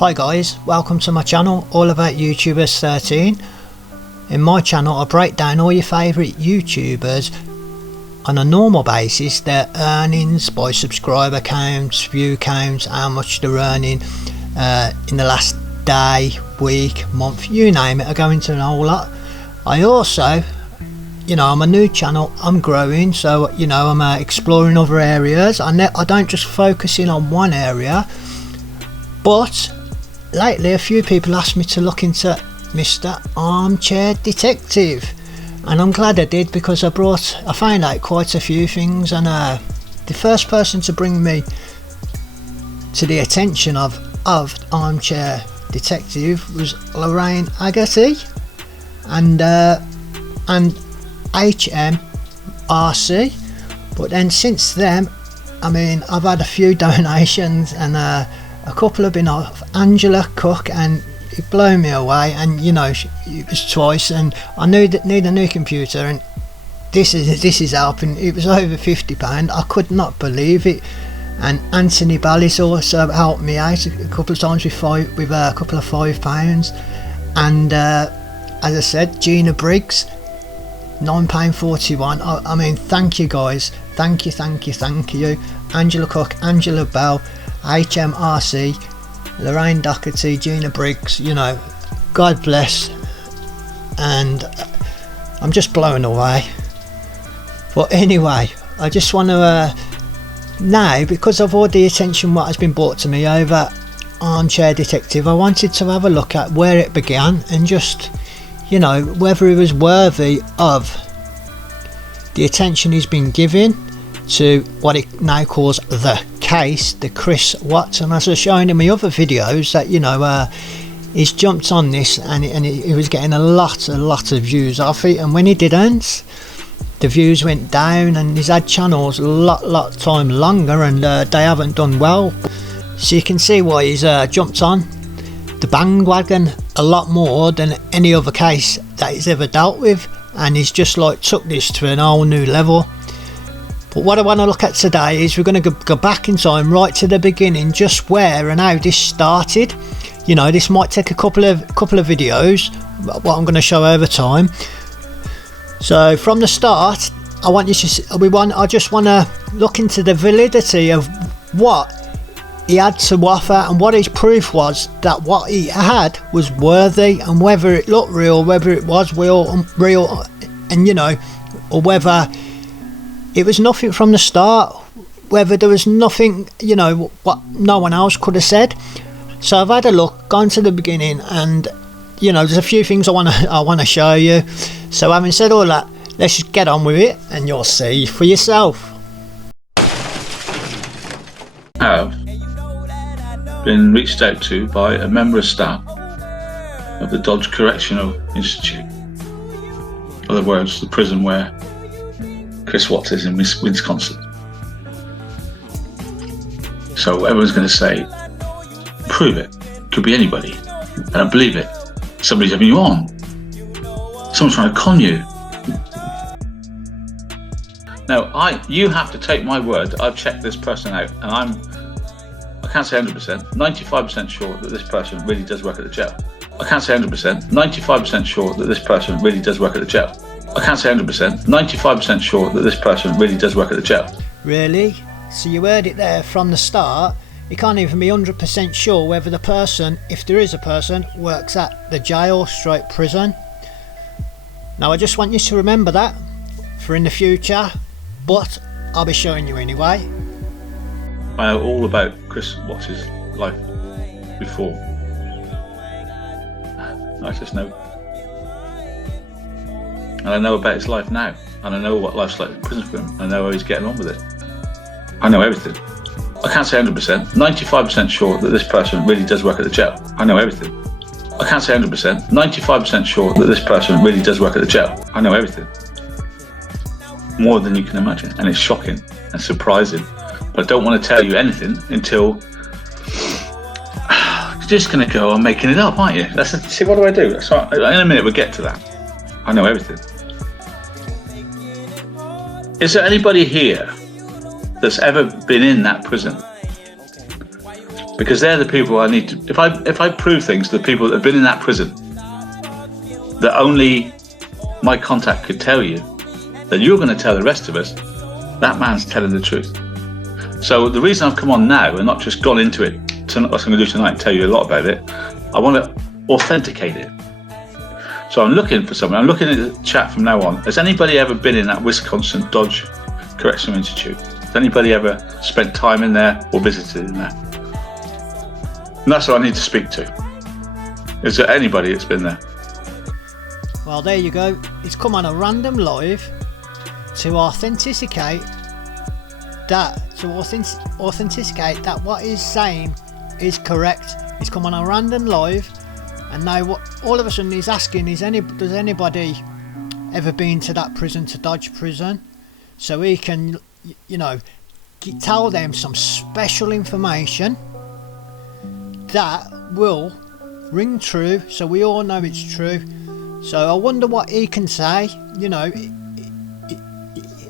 Hi guys, welcome to my channel, all about YouTubers 13. In my channel I break down all your favourite YouTubers on a normal basis, their earnings by subscriber counts, view counts, how much they're earning in the last day, week, month, you name it. I go into a whole lot. I also, I'm a new channel, I'm growing, so I'm exploring other areas. I don't just focus in on one area, but lately a few people asked me to look into Mr. Armchair Detective, and I'm glad I did, because I found out quite a few things. And the first person to bring me to the attention of Armchair Detective was Lorraine Agati and HMRC. But then since then, I've had a few donations, and a couple have been off Angela Cook, and it blew me away. And it was twice, and I need a new computer, and this is helping. It was over £50. I could not believe it. And Anthony Bally's also helped me out a couple of times with a couple of £5. And as I said, Gina Briggs, £9.41. Thank you guys, thank you. Angela Cook, Angela Bell, HMRC, Lorraine Doherty, Gina Briggs, God bless. And I'm just blown away. But anyway, I just want to now, because of all the attention what has been brought to me over Armchair Detective, I wanted to have a look at where it began, and just whether it was worthy of the attention he's been given to what it now calls the case, the Chris Watson. As I was showing in my other videos, that he's jumped on this, and he was getting a lot of views off it, and when he didn't, the views went down, and he's had channels a lot time longer, and they haven't done well. So you can see why he's jumped on the bandwagon a lot more than any other case that he's ever dealt with, and he's just took this to an whole new level. But what I want to look at today is we're going to go back in time right to the beginning, just where and how this started. This might take a couple of videos, what I'm going to show over time. So from the start, I just want to look into the validity of what he had to offer, and what his proof was that what he had was worthy, and whether it looked real, whether it was real, and or whether it was nothing from the start, whether there was nothing, what no one else could have said. So I've had a look, gone to the beginning, and there's a few things I want to show you. So having said all that, let's just get on with it, and you'll see for yourself. Have been reached out to by a member of staff of the Dodge Correctional Institute, in other words, the prison where Chris Watts is in Wisconsin. So everyone's going to say, prove it. Could be anybody. I don't believe it. Somebody's having you on. Someone's trying to con you. Now, you have to take my word. I've checked this person out, and I can't say 100%, 95% sure that this person really does work at the jail. I can't say 100%, 95% sure that this person really does work at the jail. I can't say 100%, 95% sure that this person really does work at the jail. Really? So you heard it there from the start. You can't even be 100% sure whether the person, if there is a person, works at the jail / prison. Now I just want you to remember that for in the future, but I'll be showing you anyway. I know all about Chris Watts' life before. I just know. And I know about his life now. And I know what life's like in prison for him. I know how he's getting on with it. I know everything. I can't say 100%, 95% sure that this person really does work at the jail. I know everything. I can't say 100%, 95% sure that this person really does work at the jail. I know everything. More than you can imagine. And it's shocking and surprising. But I don't want to tell you anything until you're just going to go on making it up, aren't you? See, what do I do? So in a minute we'll get to that. I know everything. Is there anybody here that's ever been in that prison? because they're the people I need to. If I prove things to the people that have been in that prison, that only my contact could tell you, then you're going to tell the rest of us that man's telling the truth. So the reason I've come on now and not just gone into it, what I'm going to do tonight and tell you a lot about it, I want to authenticate it. So I'm looking for someone. I'm looking at the chat from now on. Has anybody ever been in that Wisconsin Dodge Correctional Institute? Has anybody ever spent time in there or visited in there? And that's what I need to speak to. Is there anybody that's been there? Well, there you go. It's come on a random live to authenticate that, what he's saying is correct. He's come on a random live, and now what? All of a sudden he's asking, does anybody ever been to that prison, to Dodge prison, so he can, tell them some special information that will ring true, so we all know it's true. So I wonder what he can say.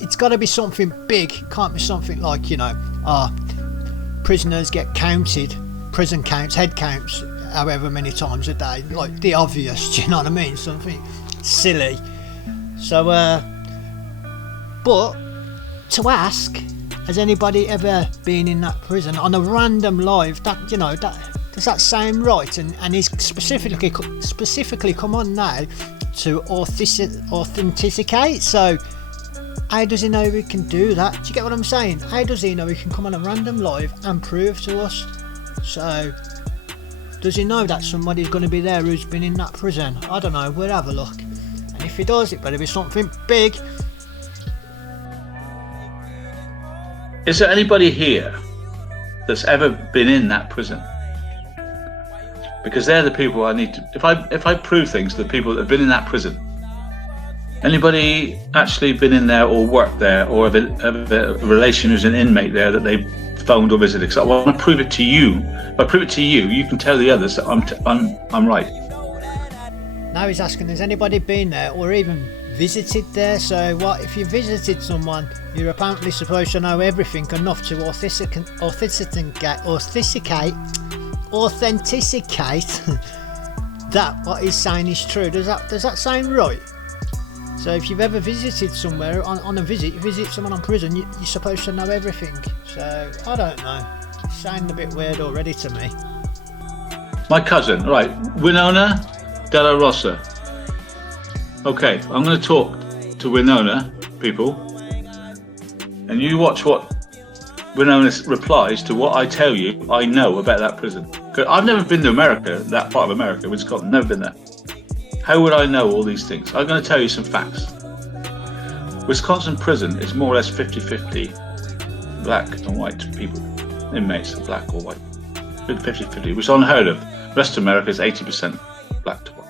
It's got to be something big. It can't be something like, prisoners get counted, prison counts, head counts, however many times a day, like the obvious, do you know what I mean? Something silly. So, but to ask, has anybody ever been in that prison on a random live? That does that sound right? And he's specifically come on now to authenticate. So how does he know he can do that? Do you get what I'm saying? How does he know he can come on a random live and prove to us? So does he know that somebody's going to be there who's been in that prison? I don't know. We'll have a look. And if he does, it better be something big. Is there anybody here that's ever been in that prison? Because they're the people I need to. If I prove things to the people that have been in that prison, anybody actually been in there or worked there, or have a relation who's an inmate there that they phoned or visited? Because I want to prove it to you. If I prove it to you, you can tell the others that I'm right. Now he's asking, has anybody been there or even visited there? So what if you visited someone, you're apparently supposed to know everything enough to authenticate that what he's saying is true. Does that sound right? So if you've ever visited somewhere on a visit, you visit someone on prison, you're supposed to know everything. So I don't know, it sounds a bit weird already to me. My cousin, right, Winona de la Rosa. Okay, I'm going to talk to Winona, people, and you watch what Winona replies to what I tell you I know about that prison. Because I've never been to America, that part of America, Wisconsin, never been there. How would I know all these things? I'm going to tell you some facts. Wisconsin prison is more or less 50-50 black and white people, inmates, black or white. 50-50, which is unheard of. The rest of America is 80% black to white.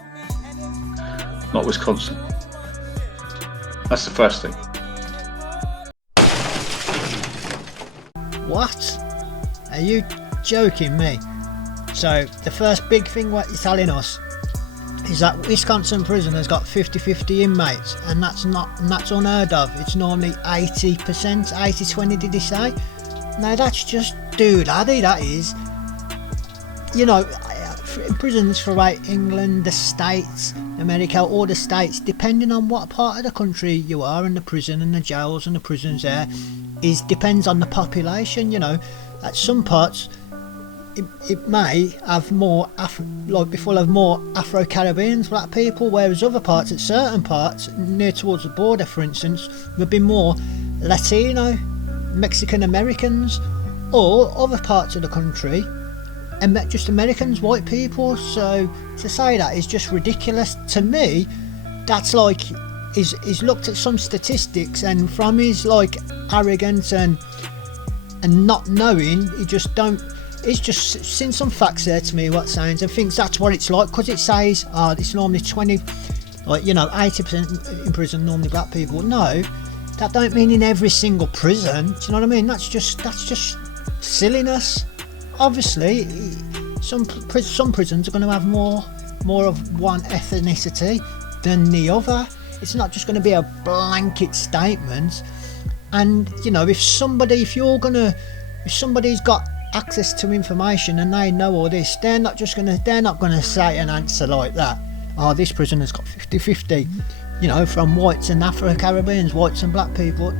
Not Wisconsin. That's the first thing. What? Are you joking me? So the first big thing what you're telling us is that Wisconsin prison has got 50-50 inmates, and that's unheard of. It's normally 80%, 80-20 did he say? Now that's just doodaddy, that is. Prisons throughout England, the States, America, all the states, depending on what part of the country you are, and the prison and the jails and the prisons there, depends on the population. At some parts it may have more be full of more Afro-Caribbeans, black people, whereas other parts, at certain parts near towards the border, for instance, would be more Latino, Mexican Americans, or other parts of the country and just Americans, white people. So to say that is just ridiculous to me. That's like he's looked at some statistics, and from his arrogance and not knowing, he's just seen some facts there to me what sounds, and thinks that's what it's like, because it says it's normally 80% in prison, normally black people. No, that don't mean in every single prison. Do you know what I mean? That's just silliness. Obviously some prisons are going to have more of one ethnicity than the other. It's not just going to be a blanket statement. And if somebody's got access to information and they know all this, they're not gonna say an answer like that. Oh, this prisoner's got 50-50, you know, from whites and Afro-Caribbeans, whites and black people.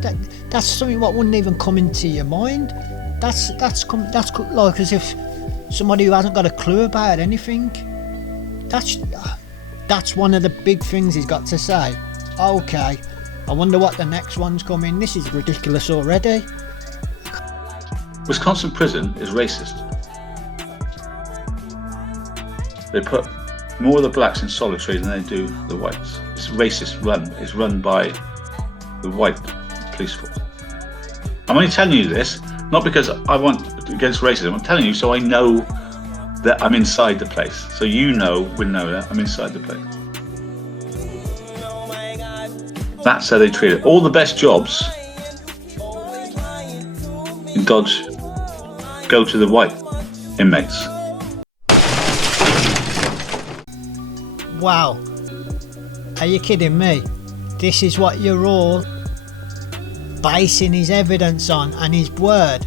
That's something that wouldn't even come into your mind. That's like as if somebody who hasn't got a clue about anything. That's one of the big things he's got to say. Okay, I wonder what the next one's coming. This is ridiculous already. Wisconsin prison is racist. They put more of the blacks in solitary than they do the whites. It's racist run. It's run by the white police force. I'm only telling you this, not because I want against racism. I'm telling you so I know that I'm inside the place. So you know, we know that I'm inside the place. That's how they treat it. All the best jobs in Dodge go to the white inmates. Wow, are you kidding me? This is what you're all basing his evidence on, and his word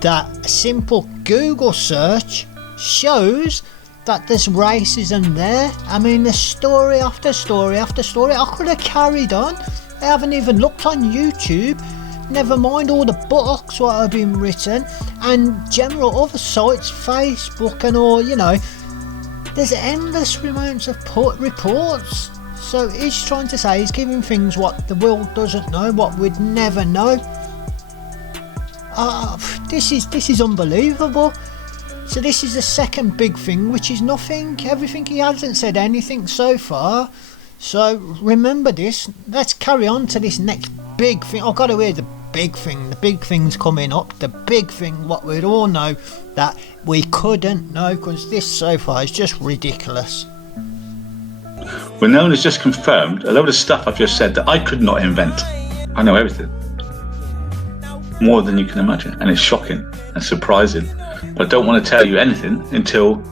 that a simple Google search shows that there's racism there. I mean, there's story after story after story. I could have carried on. I haven't even looked on YouTube, never mind all the books what have been written and general other sites, Facebook and all, you know. There's endless amounts of reports. So he's trying to say he's giving things what the world doesn't know, what we'd never know. This is unbelievable. So this is the second big thing, which is nothing. Everything, he hasn't said anything so far. So remember this. Let's carry on to this next big thing. I've got to hear the big thing. The big thing's coming up. The big thing, what we'd all know that we couldn't know, because this so far is just ridiculous. When no one has just confirmed a load of stuff I've just said that I could not invent. I know everything. More than you can imagine. And it's shocking and surprising. But I don't want to tell you anything until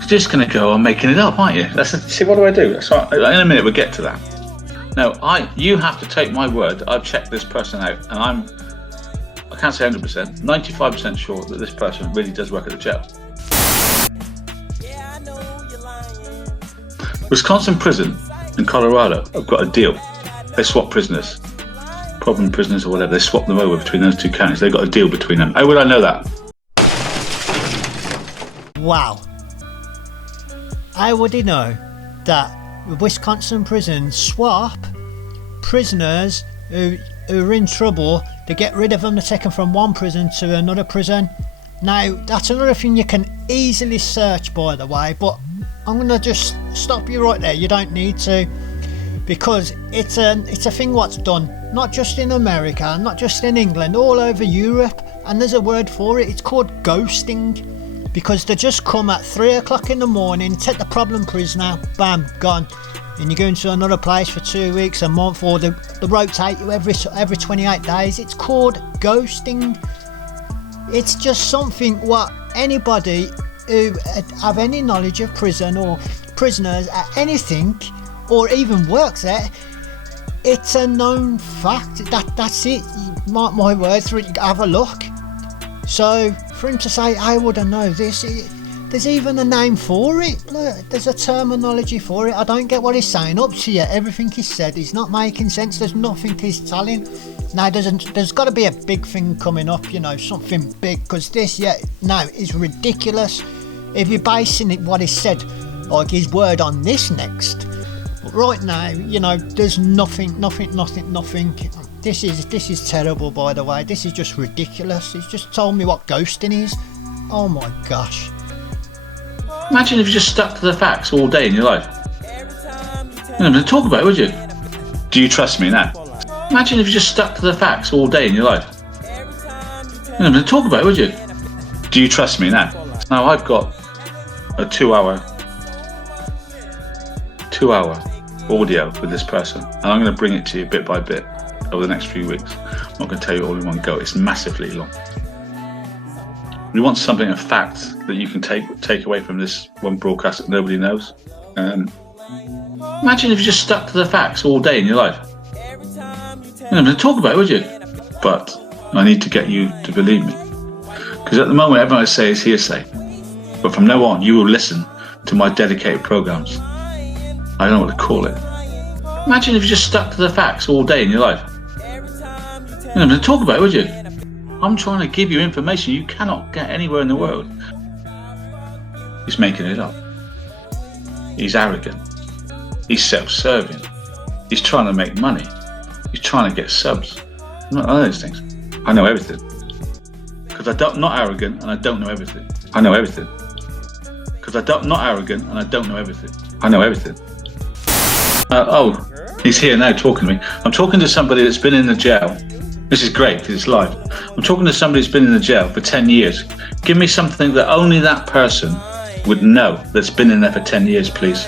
you're just going to go on making it up, aren't you? See, what do I do? So in a minute we'll get to that. No, you have to take my word. I've checked this person out, and I can't say 100%, 95% sure that this person really does work at the jail. Wisconsin prison and Colorado have got a deal. They swap prisoners, problem prisoners or whatever. They swap them over between those two counties. They've got a deal between them. How would I know that? Wow. How would he know that Wisconsin prisons swap prisoners who are in trouble? They get rid of them, they take them from one prison to another prison. Now, that's another thing you can easily search, by the way, but I'm going to just stop you right there. You don't need to, because it's a thing what's done, not just in America, not just in England, all over Europe, and there's a word for it. It's called ghosting, because they just come at 3 o'clock in the morning, take the problem prisoner, bam, gone, and you go into another place for 2 weeks, a month, or they rotate you every 28 days. It's called ghosting. It's just something what anybody who have any knowledge of prison or prisoners at anything, or even works there, it's a known fact. That's it. Mark my words, have a look. So for him to say I wouldn't know this, there's even a name for it. Look, there's a terminology for it. I don't get what he's saying up to you. Everything he said is not making sense. There's nothing he's telling. Now there's got to be a big thing coming up, you know, something big, because this now is ridiculous. If you're basing it what he said, like his word on this next, but right now, you know, there's nothing. This is terrible, by the way. This is just ridiculous. He's just told me what ghosting is. Oh my gosh. Imagine if you just stuck to the facts all day in your life. You wouldn't talk about it, would you? Do you trust me now? Imagine if you just stuck to the facts all day in your life. You wouldn't talk about it, would you? Do you trust me now? Now I've got a 2 hour audio with this person, and I'm going to bring it to you bit by bit over the next few weeks. I'm not going to tell you all in one go. It's massively long. We want something, a fact that you can take away from this one broadcast that nobody knows. Imagine if you just stuck to the facts all day in your life. You wouldn't talk about it, would you? But I need to get you to believe me. Because at the moment, everything I say is hearsay. But from now on, you will listen to my dedicated programs. I don't know what to call it. Imagine if you just stuck to the facts all day in your life. You're not going to talk about it, would you? I'm trying to give you information you cannot get anywhere in the world. He's making it up. He's arrogant. He's self-serving. He's trying to make money. He's trying to get subs. None of those things. I know everything. Because I'm not arrogant and I don't know everything. I know everything. Because I'm not arrogant and I don't know everything. I know everything. He's here now talking to me. I'm talking to somebody that's been in the jail. This is great because it's live. I'm talking to somebody who's been in the jail for 10 years. Give me something that only that person would know that's been in there for 10 years, please.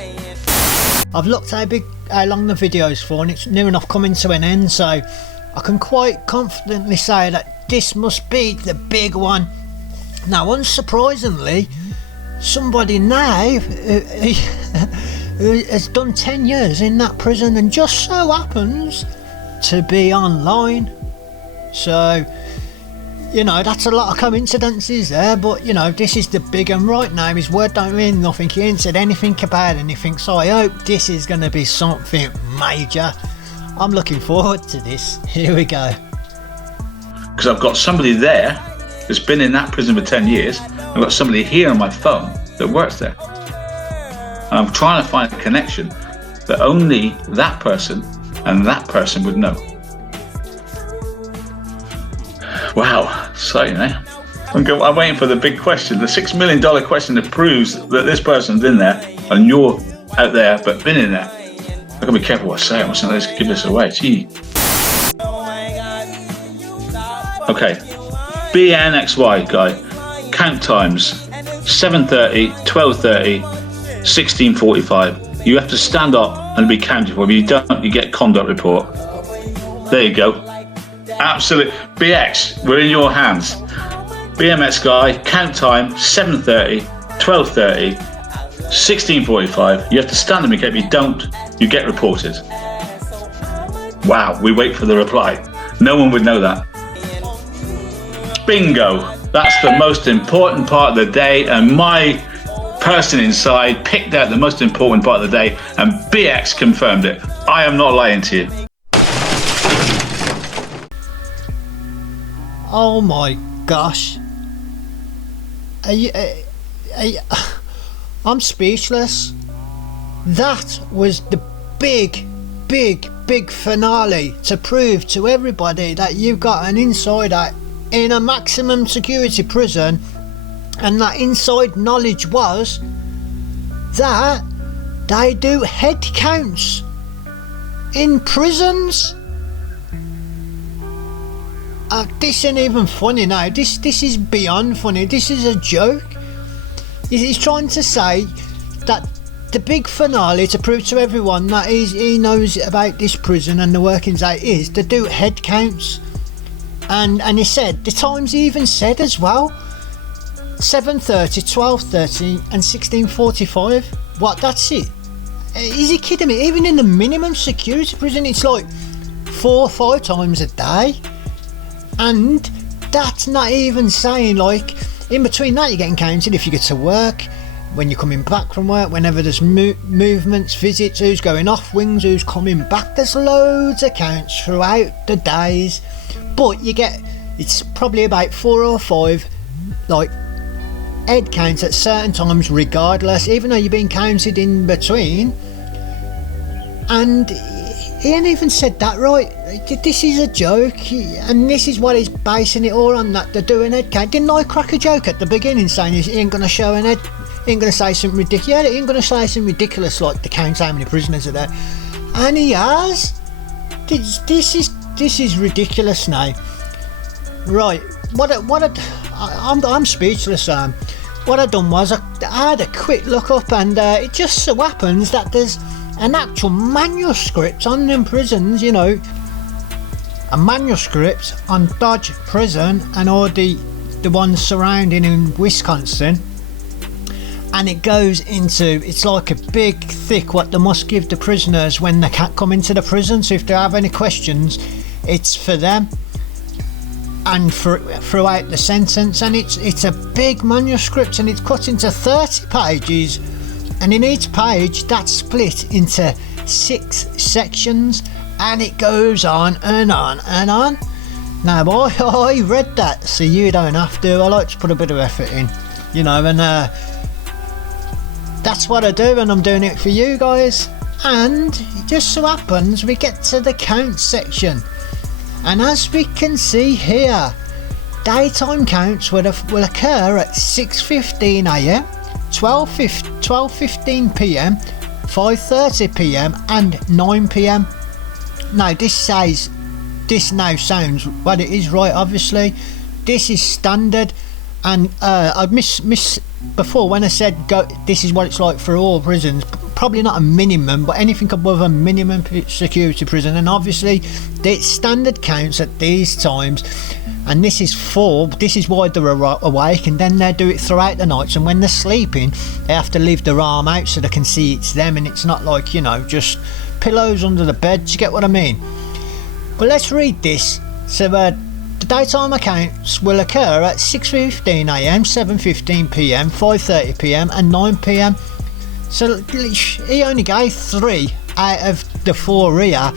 I've looked how long the video's for, and it's near enough coming to an end, so I can quite confidently say that this must be the big one. Now, unsurprisingly, somebody now who has done 10 years in that prison and just so happens to be online. So, you know, that's a lot of coincidences there, but you know, this is the big one right now. His word don't mean nothing. He ain't said anything about anything, so I hope this is going to be something major. I'm looking forward to this. Here we go. Because I've got somebody there that's been in that prison for 10 years. I've got somebody here on my phone that works there. And I'm trying to find a connection that only that person and that person would know. Wow, exciting, eh? I'm waiting for the big question, the $6 million question that proves that this person's in there and you're out there but been in there. I've got to be careful what I say. I mustn't let's give this away. Gee. Okay, BNXY guy, count times 7:30, 12:30, 16:45. You have to stand up and be counted for. If you don't, you get conduct report. There you go. Absolutely. BX, we're in your hands. BMX guy, count time 7:30, 12:30, 16:45. You have to stand and be counted. If you don't, you get reported. Wow, we wait for the reply. No one would know that. Bingo. That's the most important part of the day, and my person inside picked out the most important part of the day, and BX confirmed it. I am not lying to you. Oh my gosh. I'm speechless. That was the big finale to prove to everybody that you've got an insider in a maximum security prison, and that inside knowledge was that they do head counts in prisons. This ain't even funny now. This is beyond funny. This is a joke. He's trying to say that the big finale to prove to everyone that he knows about this prison and the workings out is to do head counts. And he said, the times he even said as well, 7:30, 12:30 and 16:45. What, that's it? Is he kidding me? Even in the minimum security prison, it's like 4 or 5 times a day. And that's not even saying, like, in between that you're getting counted if you get to work, when you're coming back from work, whenever there's movements, visits, who's going off wings, who's coming back. There's loads of counts throughout the days, but you get, it's probably about 4 or 5 like head counts at certain times regardless, even though you're being counted in between. And he ain't even said that right. This is a joke, and this is what he's basing it all on, that they're doing head count. Didn't I crack a joke at the beginning saying he ain't going to show an head, he ain't going to say something ridiculous? Yeah, he ain't going to say something ridiculous like the count how many prisoners are there, and he has. This is ridiculous now. Right, I'm speechless. What I done was I had a quick look up, and it just so happens that there's an actual manuscript on them prisons, you know, a manuscript on Dodge prison and all the ones surrounding in Wisconsin, and it goes into, it's like a big thick what they must give the prisoners when they can't come into the prison, so if they have any questions it's for them. and throughout the sentence, and it's a big manuscript, and it's cut into 30 pages, and in each page that's split into 6 sections, and it goes on and on and on. Now I read that, so you don't have to. I like to put a bit of effort in, you know, and that's what I do, and I'm doing it for you guys. And it just so happens we get to the count section, and as we can see here, daytime counts will occur at 6:15 a.m, 12:15 p.m, 5:30 p.m, and 9 p.m. Now this now sounds what it is, right? Obviously, this is standard, and I miss before when I said this is what it's like for all prisons. Probably not a minimum, but anything above a minimum security prison, and obviously the standard counts at these times, and this is why they're awake, and then they do it throughout the nights, and when they're sleeping they have to leave their arm out so they can see it's them, and it's not like, you know, just pillows under the bed. Do you get what I mean? But let's read this. So the daytime accounts will occur at 6:15 a.m, 7:15 p.m, 5:30 p.m, and 9 p.m. So he only gave 3 out of the 4 here,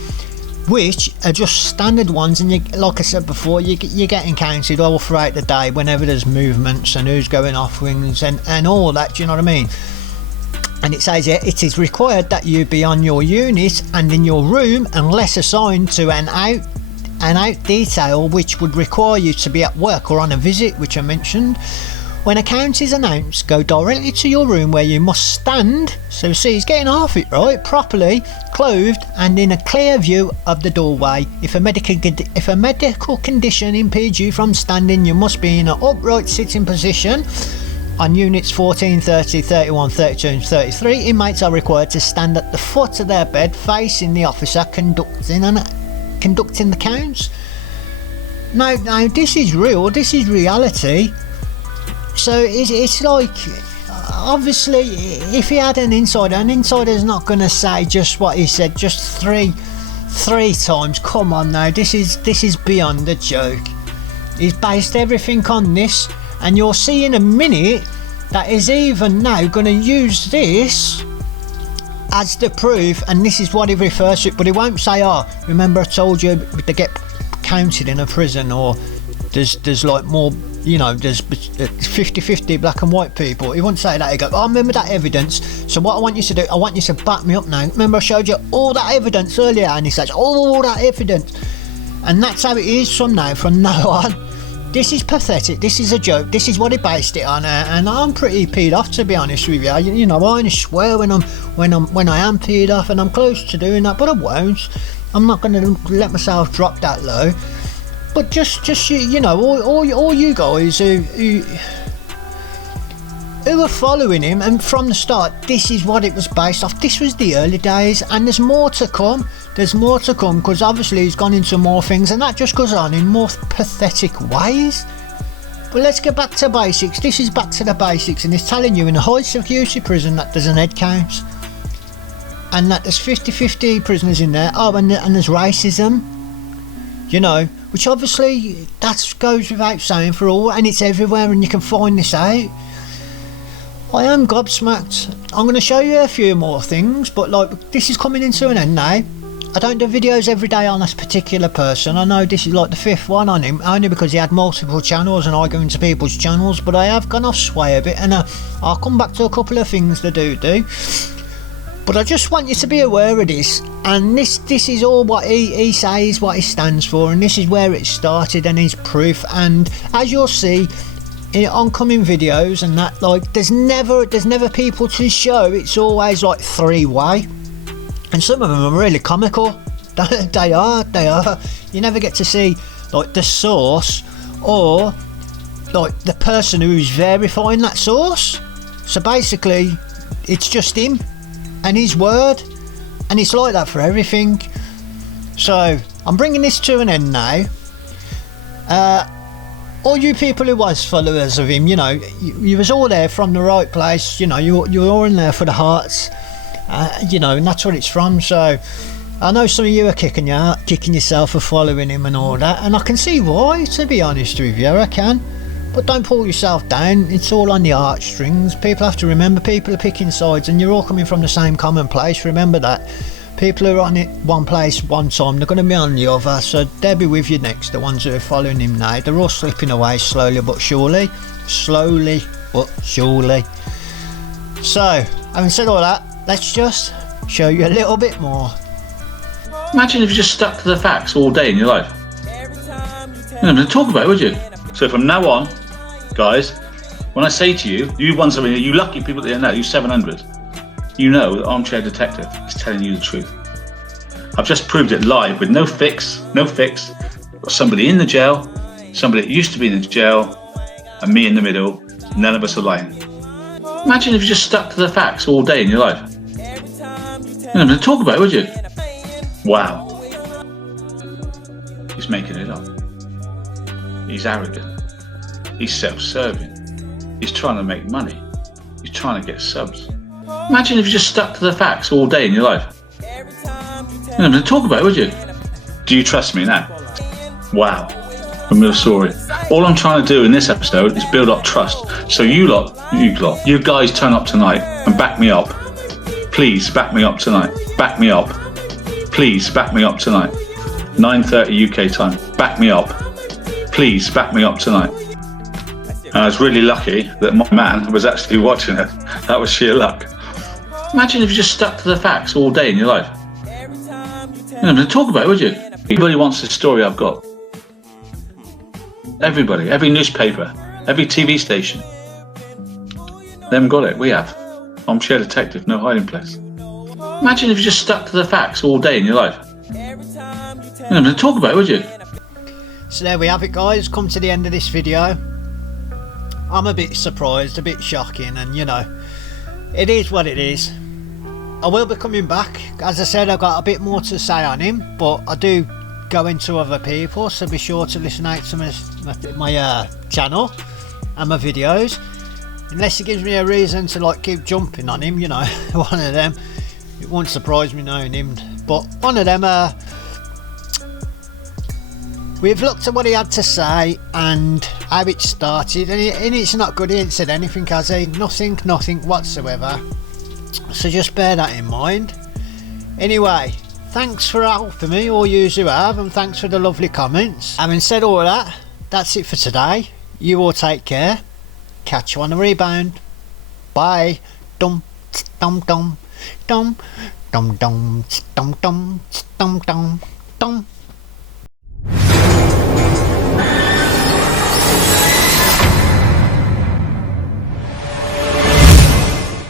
which are just standard ones, and you, like I said before, you're getting counted all throughout the day whenever there's movements and who's going off wings and all that. Do you know what I mean? And it says here, it is required that you be on your unit and in your room unless assigned to an out detail, which would require you to be at work or on a visit, which I mentioned. When a count is announced, go directly to your room where you must stand, so see he's getting half it right, properly clothed and in a clear view of the doorway. If a medical condition impedes you from standing, you must be in an upright sitting position. On units 14, 30, 31, 32 and 33, inmates are required to stand at the foot of their bed facing the officer conducting the counts. Now this is real, this is reality. So it's like, obviously if he had an insider's not going to say just what he said, just three times. Come on now, this is beyond a joke. He's based everything on this, and you'll see in a minute that he's even now going to use this as the proof, and this is what he refers to it, but he won't say, oh, remember I told you they get counted in a prison, or there's like more, you know, there's 50-50 black and white people. He won't say that. He go, oh, remember that evidence, so what I want you to do, I want you to back me up now. Remember I showed you all that evidence earlier, and he says all that evidence, and that's how it is from now on. This is pathetic, this is a joke, this is what he based it on, and I'm pretty peed off, to be honest with you. You know, I only swear when I am peed off, and I'm close to doing that, but I won't. I'm not going to let myself drop that low. But just you know, all you guys who are following him, and from the start, this is what it was based off. This was the early days, and there's more to come. There's more to come, because obviously he's gone into more things, and that just goes on in more pathetic ways. But let's get back to basics. This is back to the basics, and it's telling you in a high security prison that there's an head count, and that there's 50-50 prisoners in there. Oh, and there's racism, you know, which obviously that goes without saying for all, and it's everywhere, and you can find this out. I am gobsmacked. I'm going to show you a few more things, but like, this is coming into an end now. I don't do videos every day on this particular person. I know this is like the 5th one on him, only because he had multiple channels and I go into people's channels, but I have gone off sway a bit, and I'll come back to a couple of things that do. But I just want you to be aware of this, and this is all what he says, what he stands for, and this is where it started, and his proof. And as you'll see in oncoming videos and that, like, there's never people to show. It's always like 3-way, and some of them are really comical. They are. You never get to see like the source or like the person who's verifying that source. So basically it's just him and his word, and it's like that for everything. So I'm bringing this to an end now. All you people who was followers of him, you know, you was all there from the right place, you know, you were all in there for the hearts, you know, and that's what it's from. So I know some of you are kicking yourself for following him and all that, and I can see why, to be honest with you, I can. But don't pull yourself down, it's all on the heartstrings. People have to remember, people are picking sides and you're all coming from the same common place, remember that. People who are on it one place one time, they're going to be on the other, so they'll be with you next, the ones who are following him now. They're all slipping away slowly but surely. Slowly but surely. So, having said all that, let's just show you a little bit more. Imagine if you just stuck to the facts all day in your life. You're not going to talk about it, would you? So from now on, guys, when I say to you, you won something, you lucky people that know, you 700, you know that Armchair Detective is telling you the truth. I've just proved it live with no fix. Got somebody in the jail, somebody that used to be in the jail, and me in the middle. None of us are lying. Imagine if you just stuck to the facts all day in your life. You're not going to talk about it, would you? Wow. He's making it up. He's arrogant. He's self-serving. He's trying to make money. He's trying to get subs. Imagine if you just stuck to the facts all day in your life. You're not going to talk about it, would you? Do you trust me now? Wow. I'm real sorry. All I'm trying to do in this episode is build up trust. So you guys turn up tonight and back me up. Please back me up tonight. Back me up. Please back me up tonight. 9:30 UK time. Back me up. Please back me up tonight. And I was really lucky that my man was actually watching it. That was sheer luck. Imagine if you just stuck to the facts all day in your life. You're not going to talk about it, would you? Everybody wants the story I've got. Everybody, every newspaper, every TV station. They haven't got it, we have. Armchair Detective, no hiding place. Imagine if you just stuck to the facts all day in your life. You're not going to talk about it, would you? So there we have it, guys, come to the end of this video. I'm a bit surprised, a bit shocking, and you know, it is what it is. I will be coming back. As I said, I've got a bit more to say on him, but I do go into other people, so be sure to listen out to my channel and my videos. Unless it gives me a reason to like keep jumping on him, you know, one of them. It won't surprise me knowing him, but one of them, we've looked at what he had to say and how it started, and it's not good. He ain't said anything, has he? Nothing whatsoever. So just bear that in mind. Anyway, thanks for helping me, all yous who have, and thanks for the lovely comments. Having said all that, that's it for today. You all take care. Catch you on the rebound. Bye. Dum dum dum dum dum dum dum dum dum dum dum.